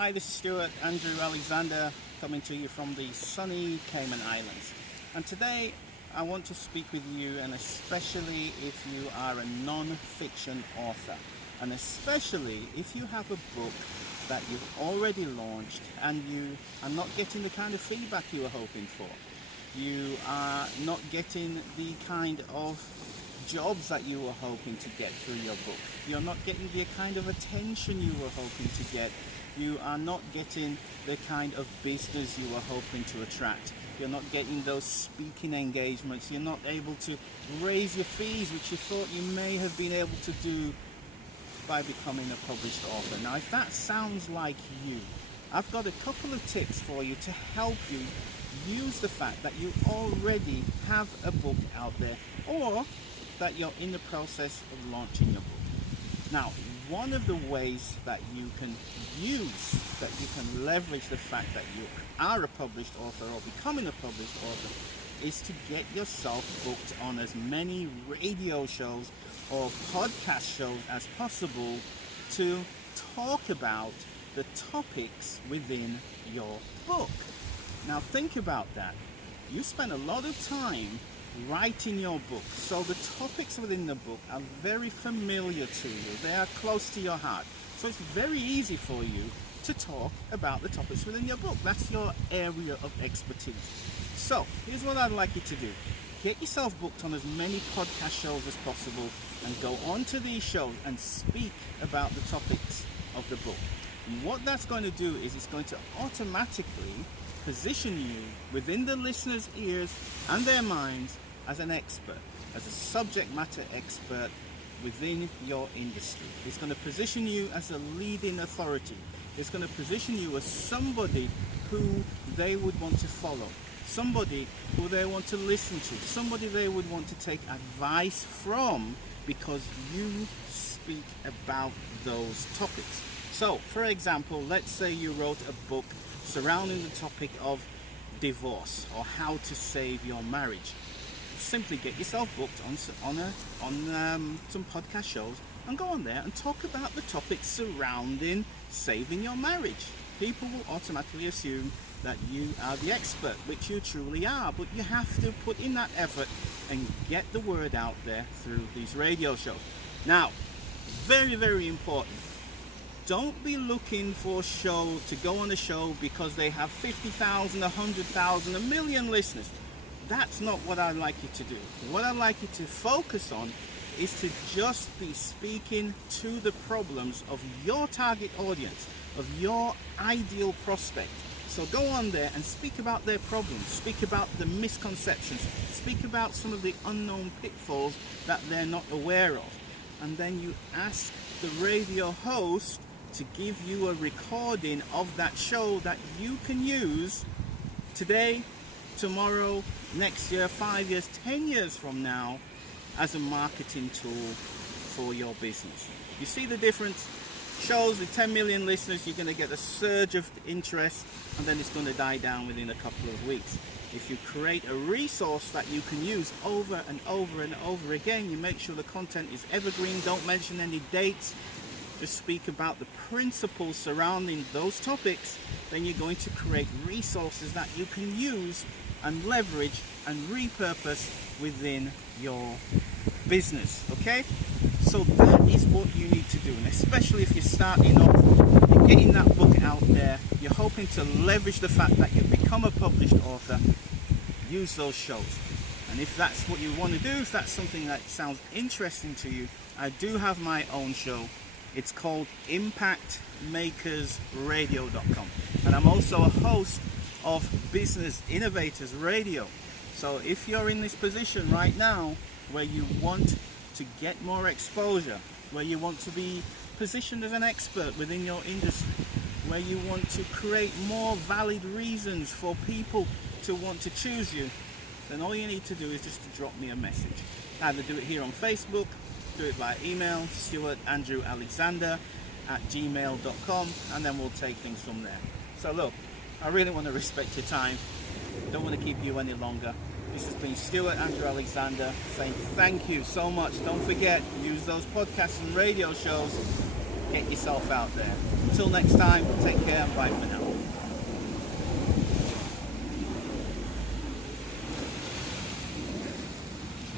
Hi, this is Stewart, Andrew Alexander, coming to you from the sunny Cayman Islands. And today I want to speak with you, and especially if you are a non-fiction author, and especially if you have a book that you've already launched and you are not getting the kind of feedback you were hoping for. You are not getting the kind of jobs that you were hoping to get through your book. You're not getting the kind of attention you were hoping to get. You are not getting the kind of business you were hoping to attract. You're not getting those speaking engagements. You're not able to raise your fees, which you thought you may have been able to do by becoming a published author. Now, if that sounds like you, I've got a couple of tips for you to help you use the fact that you already have a book out there, or that you're in the process of launching your book. Now, one of the ways that you can leverage the fact that you are a published author or becoming a published author is to get yourself booked on as many radio shows or podcast shows as possible to talk about the topics within your book. Now think about that. You spend a lot of time writing your book, so the topics within the book are very familiar to you. They are close to your heart. So it's very easy for you to talk about the topics within your book. That's your area of expertise. So here's what I'd like you to do. Get yourself booked on as many podcast shows as possible and go on to these shows and speak about the topics of the book. And what that's going to do is it's going to automatically position you within the listener's ears and their minds as an expert, as a subject matter expert within your industry. It's going to position you as a leading authority. It's going to position you as somebody who they would want to follow, somebody who they want to listen to, somebody they would want to take advice from, because you speak about those topics. So, for example, let's say you wrote a book surrounding the topic of divorce or how to save your marriage. Simply get yourself booked on some podcast shows and go on there and talk about the topics surrounding saving your marriage. People will automatically assume that you are the expert, which you truly are, but you have to put in that effort and get the word out there through these radio shows. Now, very, very important. Don't be looking for a show to go on a show because they have 50,000, 100,000, a million listeners. That's not what I'd like you to do. What I'd like you to focus on is to just be speaking to the problems of your target audience, of your ideal prospect. So go on there and speak about their problems, speak about the misconceptions, speak about some of the unknown pitfalls that they're not aware of. And then you ask the radio host to give you a recording of that show that you can use today, tomorrow, next year, 5 years, 10 years from now as a marketing tool for your business. You see the difference? Shows with 10 million listeners, you're going to get a surge of interest, and then it's going to die down within a couple of weeks. If you create a resource that you can use over and over and over again, you make sure the content is evergreen, don't mention any dates, just speak about the principles surrounding those topics, then you're going to create resources that you can use and leverage and repurpose within your business. Okay? So that is what you need to do, and especially if you're starting off, you're getting that book out there, you're hoping to leverage the fact that you've become a published author, use those shows. And if that's what you want to do, if that's something that sounds interesting to you, I do have my own show. It's called ImpactMakersRadio.com, and I'm also a host of Business Innovators Radio. So if you're in this position right now where you want to get more exposure, where you want to be positioned as an expert within your industry, where you want to create more valid reasons for people to want to choose you, then all you need to do is just to drop me a message. Either do it here on Facebook, do it by email, stuartandrewalexander@gmail.com, and then we'll take things from there. So look, I really want to respect your time. Don't want to keep you any longer. This has been Stewart Andrew Alexander saying thank you so much. Don't forget, use those podcasts and radio shows Get yourself out there. Until next time, take care and bye for now.